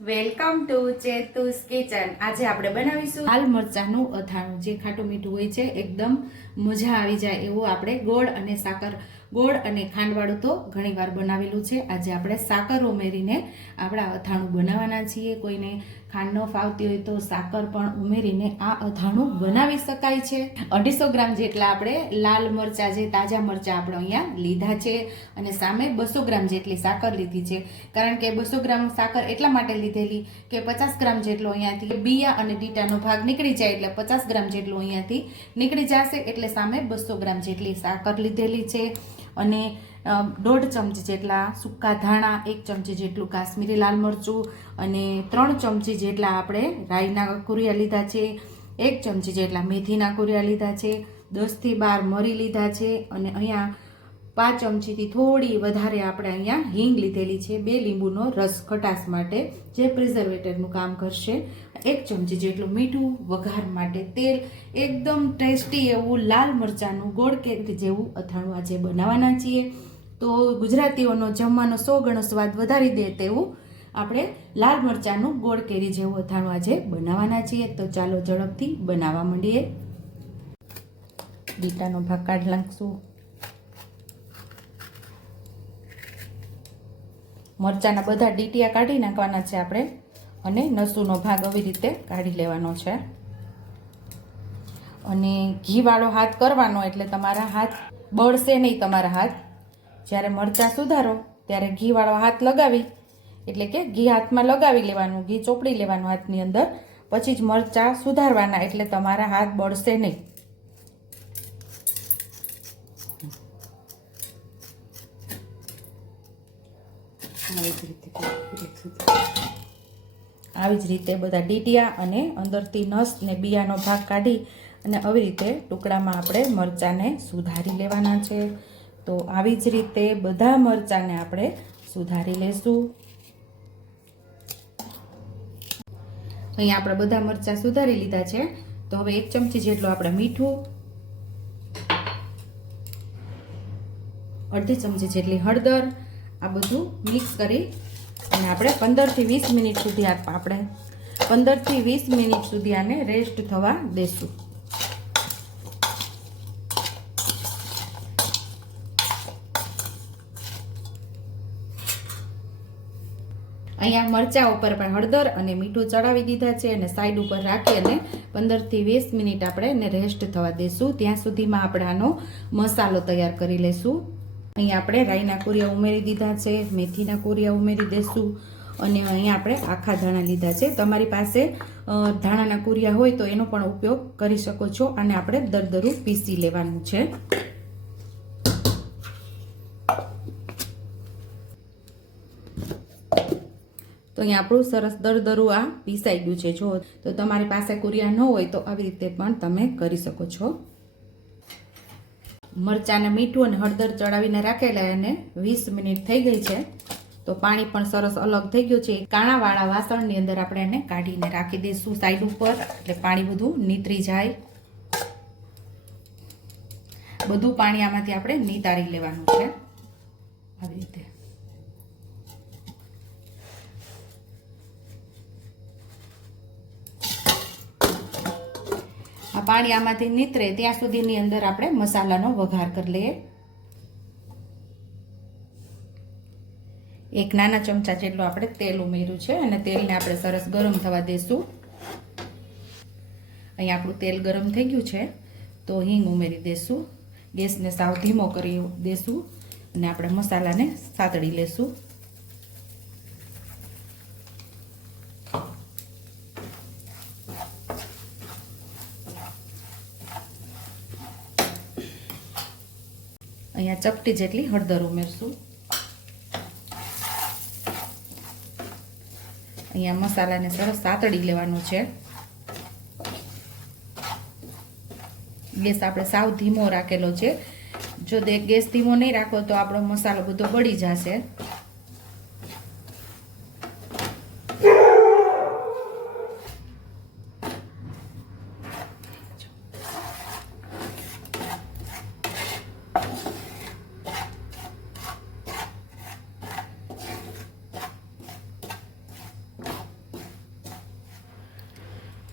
Welcome to ચેતુસ kitchen. આજે આપણે બનાવીશું લાલ મરચાંનું અથાણું. જે ખાટું મીઠું હોય છે, એકદમ મજા આવી જાય એવું આપણે ગોળ અને સાકર, ગોળ અને ખાંડવાળું તો ઘણીવાર બનાવેલું છે. આજે આપણે સાકર ઉમેરીને આપણા અથાણું બનાવવાના છીએ. કોઈને ખાંડ ન ફાવતી હોય તો સાકર પણ ઉમેરીને આ અથાણું બનાવી શકાય છે. અઢીસો ગ્રામ જેટલા આપણે લાલ મરચાં જે તાજા મરચાં આપણે અહીંયા લીધા છે અને સામે બસો ગ્રામ જેટલી સાકર લીધી છે. કારણ કે બસો ગ્રામ સાકર એટલા માટે લીધેલી કે પચાસ ગ્રામ જેટલો અહીંયાથી બિયા અને ડીટાનો ભાગ નીકળી જાય એટલે પચાસ ગ્રામ જેટલું અહીંયાથી નીકળી જશે એટલે સામે બસો ગ્રામ જેટલી સાકર લીધેલી છે. અને દોઢ ચમચી જેટલા સૂકા ધાણા, એક ચમચી જેટલું કાશ્મીરી લાલ મરચું અને ત્રણ ચમચી જેટલા આપણે રાઈના કુરિયા લીધા છે, એક ચમચી જેટલા મેથીના કુરિયા લીધા છે, દસથી બાર મરી લીધા છે અને અહીંયા પાંચ ચમચીથી થોડી વધારે આપણે અહીંયા હિંગ લીધેલી છે, બે લીંબુનો રસ ખટાશ માટે જે પ્રિઝર્વેટરનું કામ કરશે. એક ચમચી જેટલું મીઠું વઘાર માટે તેલ, એકદમ ટેસ્ટી એવું લાલ મરચાંનું ગોળ કેક જેવું અથાણું આજે બનાવવાના છીએ. તો ગુજરાતીઓનો જમવાનો સો ગણો સ્વાદ વધારી દે તેવું આપણે લાલ મરચાંનું ગોળ કેરી જેવું અથાણું આજે બનાવવાના છીએ. તો ચાલો ઝડપથી બનાવવા માંડીએ. બીટાનો ભાગ કાઢી નાખશું. મરચાંના બધા ડીટીયા કાઢી નાખવાના છે આપણે. અને નસુનો ભાગ આવી રીતે કાઢી લેવાનો છે. અને ઘીવાળો હાથ કરવાનો એટલે તમારા હાથ બળશે નહીં તમારા હાથ. જ્યારે મરચાં સુધારો ત્યારે ઘીવાળો હાથ લગાવી એટલે કે ઘી હાથમાં લગાવી લેવાનું ઘી ચોપડી લેવાનું હાથની અંદર પછી જ મરચાં સુધારવાના એટલે તમારા હાથ બળશે નહીં. આવી જ રીતે આવી જ રીતે બધા ડીટીયા અને અંદરથી નસ ને બિયાનો ભાગ કાઢી અને આવી રીતે ટુકડામાં આપણે મરચાંને સુધારી લેવાના છે. તો આવી જ રીતે બધા મરચાંને આપણે સુધારી લેશું. અહીંયા આપણે બધા મરચાં સુધારી લીધા છે. તો હવે એક ચમચી જેટલું આપણે મીઠું, અડધી ચમચી જેટલી હળદર, આ બધું મિક્સ કરી અને આપણે પંદરથી વીસ મિનિટ સુધી આપણે પંદરથી વીસ મિનિટ સુધી આને રેસ્ટ થવા દેશું. અહીંયા મરચાં ઉપર પણ હળદર અને મીઠું ચડાવી દીધા છે અને સાઈડ ઉપર રાખી અને પંદરથી વીસ મિનિટ આપણે એને રેસ્ટ થવા દઈશું ત્યાં સુધીમાં આપણે આનો મસાલો તૈયાર કરી લેશું. અહીંયા આપણે રાઈના કોરિયા ઉમેરી દીધા છે, મેથીના કોરિયા ઉમેરી દઈશું અને અહીંયા આપણે આખા ધાણા લીધા છે. તમારી પાસે ધાણાના કોરિયા હોય તો એનો પણ ઉપયોગ કરી શકો છો અને આપણે દરદરું પીસી લેવાનું છે. તો અહીંયા આપણું સરસ દરદરું આ પીસાઈ ગયું છે, જો. તો તમારી પાસે કુરિયા ન હોય તો આવી રીતે પણ તમે કરી શકો છો. મરચાંને મીઠું અને હળદર ચડાવીને રાખેલા અને વીસ મિનિટ થઈ ગઈ છે. તો પાણી પણ સરસ અલગ થઈ ગયું છે. કાણાવાળા વાસણની અંદર આપણે એને કાઢીને રાખી દઈશું સાઈડ ઉપર, એટલે પાણી બધું નીતરી જાય. બધું પાણી આમાંથી આપણે નીતારી લેવાનું છે. આવી રીતે. પાણી આમાંથી નીતરે ત્યાં સુધીની અંદર આપણે મસાલાનો વઘાર કરી લઈએ. એક નાના ચમચા જેટલું આપણે તેલ ઉમેર્યું છે અને તેલને આપણે સરસ ગરમ થવા દઈશું અહીં આપણું તેલ ગરમ થઈ ગયું છે, તો હિંગ ઉમેરી દઈશું ગેસને સાવ ધીમો કરી દઈશું અને આપણે મસાલાને સાતળી લેશું. અહીંયા ચપટી જેટલી હળદર ઉમેરશું. અહીંયા મસાલાને સરસ સાતડી લેવાનું છે. ગેસ આપણે સાવ ધીમો રાખેલો છે. જો ગેસ ધીમો નહીં રાખો તો આપણો મસાલો બધો બળી જશે.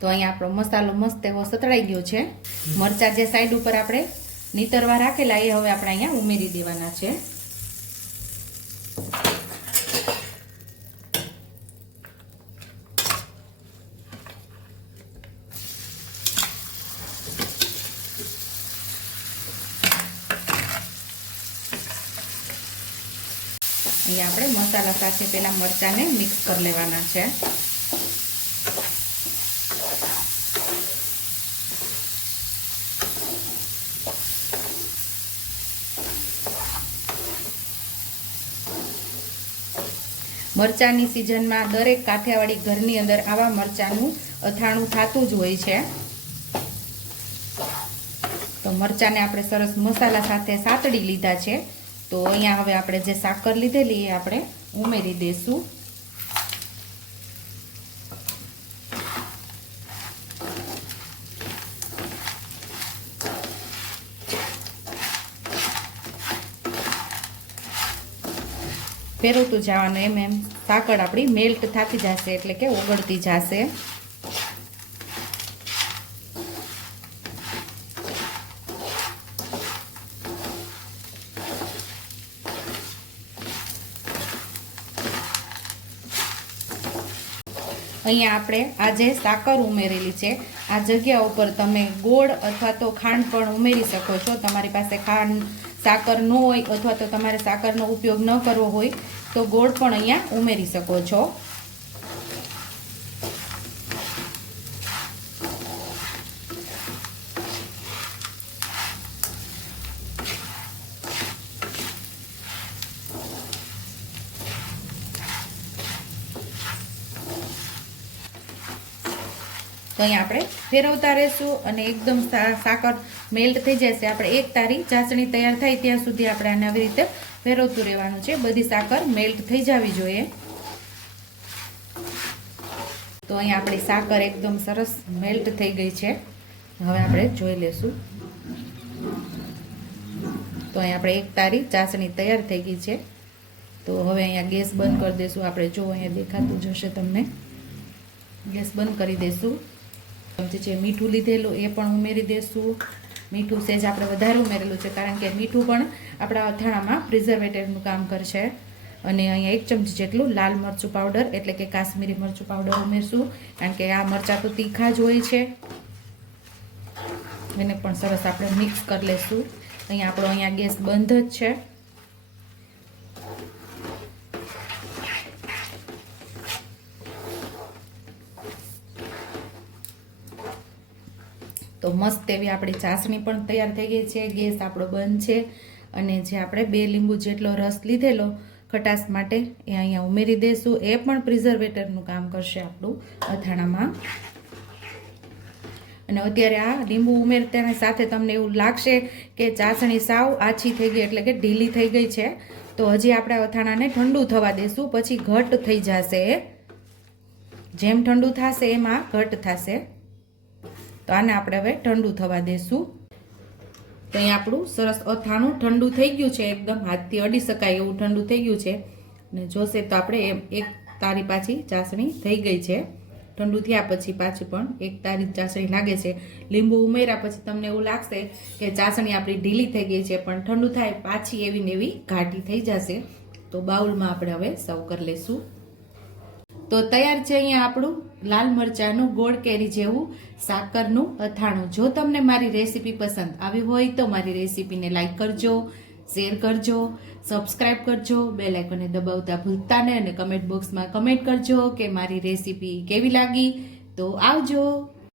તો અહીં આપણો મસાલો મસ્ત એવો સતળાઈ ગયો છે. મરચાં જે સાઈડ ઉપર આપણે નીતરવા રાખેલા, એ હવે આપણે અહીંયા ઉમેરી દેવાના છે. અહીંયા આપણે મસાલા સાથે પેલા મરચાંને મિક્સ કરી લેવાના છે. મરચાંની સિઝનમાં દરેક કાઠિયાવાડી ઘરની અંદર આવા મરચાંનું અથાણું થતું જ હોય છે. તો મરચાંને આપણે સરસ મસાલા સાથે સાતડી લીધા છે. તો અહીંયા હવે આપણે જે સાકર લીધેલી એ આપણે ઉમેરી દઈશું ફેરવતું જવાનું એમ એમ. સાકર આપણી મેલ્ટ થતી જશે એટલે કે ઓગળતી જશે. અહીંયા આપણે આજે સાકર ઉમેરેલી છે. આ જગ્યા ઉપર તમે ગોળ અથવા તો ખાંડ પણ ઉમેરી શકો છો. તમારી પાસે ખાંડ સાકર ન હોય અથવા તો તમારે સાકરનો ઉપયોગ ન કરવો હોય, તો ગોળ પણ અહીંયા ઉમેરી શકો છો. તો અહીંયા આપણે ફેરવતા રહેશું અને એકદમ સાકર મેલ્ટ થઈ જશે. આપણે એક તારી ચાસણી તૈયાર થાય ત્યાં સુધી આપણે આને આવી રીતે ફેરવતું રહેવાનું છે. બધી સાકર મેલ્ટ થઈ જવી જોઈએ. તો અહીંયા આપણી સાકર એકદમ સરસ મેલ્ટ થઈ ગઈ છે. હવે આપણે જોઈ લેશું. તો અહીંયા આપણે એક તારી ચાસણી તૈયાર થઈ ગઈ છે. તો હવે અહીંયા ગેસ બંધ કરી દઈશું આપણે જો અહીંયા દેખાતું જશે તમને. ગેસ બંધ કરી દઈશું જે મીઠું લીધેલું એ પણ ઉમેરી દઈશું મીઠું સેજ આપણે વધારે ઉમેરેલું છે, કારણ કે મીઠું પણ આપણા અથાણામાં પ્રિઝર્વેટિવનું કામ કરશે. અને અહીંયા એક ચમચી જેટલું લાલ મરચું પાવડર એટલે કે કાશ્મીરી મરચું પાવડર ઉમેરશું, કારણ કે આ મરચાં તો તીખા જ હોય છે. એને પણ સરસ આપણે મિક્સ કરી લઈશું અહીંયા આપણો અહીંયા ગેસ બંધ જ છે. મસ્ત એવી આપણી ચાસણી પણ તૈયાર થઈ ગઈ છે, ગેસ આપણો બંધ છે અને જે આપણે બે લીંબુ જેટલો રસ લીધેલો ખટાશ માટે એ અહીંયા ઉમેરી દઈશું એ પણ પ્રિઝર્વેટરનું કામ કરશે આપણું અથાણામાં. અને અત્યારે આ લીંબુ ઉમેરતાની સાથે તમને એવું લાગશે કે ચાસણી સાવ આછી થઈ ગઈ એટલે કે ઢીલી થઈ ગઈ છે. તો હજી આપણે અથાણાને ઠંડુ થવા દઈશું પછી ઘટ થઈ જશે. જેમ ઠંડુ થશે એમાં ઘટ થશે. તો આને આપણે હવે ઠંડુ થવા દેશું. તો અહીં આપણું સરસ અથાણું ઠંડુ થઈ ગયું છે, એકદમ હાથથી અડી શકાય એવું ઠંડુ થઈ ગયું છે. અને જોશે તો આપણે એમ, એક તારી પાછી ચાસણી થઈ ગઈ છે. ઠંડુ થયા પછી પાછી પણ એક તારી ચાસણી લાગે છે. લીંબુ ઉમેર્યા પછી તમને એવું લાગશે કે ચાસણી આપણી ઢીલી થઈ ગઈ છે, પણ ઠંડુ થાય પાછી એવી ને એવી ઘાટી થઈ જશે. તો બાઉલમાં આપણે હવે સર્વ કરી લઈશું તો તૈયાર છે અહીંયા આપણું લાલ મરચાંનું ગોળ કેરી જેવું સાકરનું અથાણું. જો તમને મારી રેસીપી પસંદ આવી હોય તો મારી રેસીપીને લાઈક કરજો, શેર કરજો, સબસ્ક્રાઇબ કરજો બે લાઇકોને દબાવતા ભૂલતા નહીં અને કમેન્ટ બોક્સમાં કમેન્ટ કરજો કે મારી રેસીપી કેવી લાગી. તો આવજો.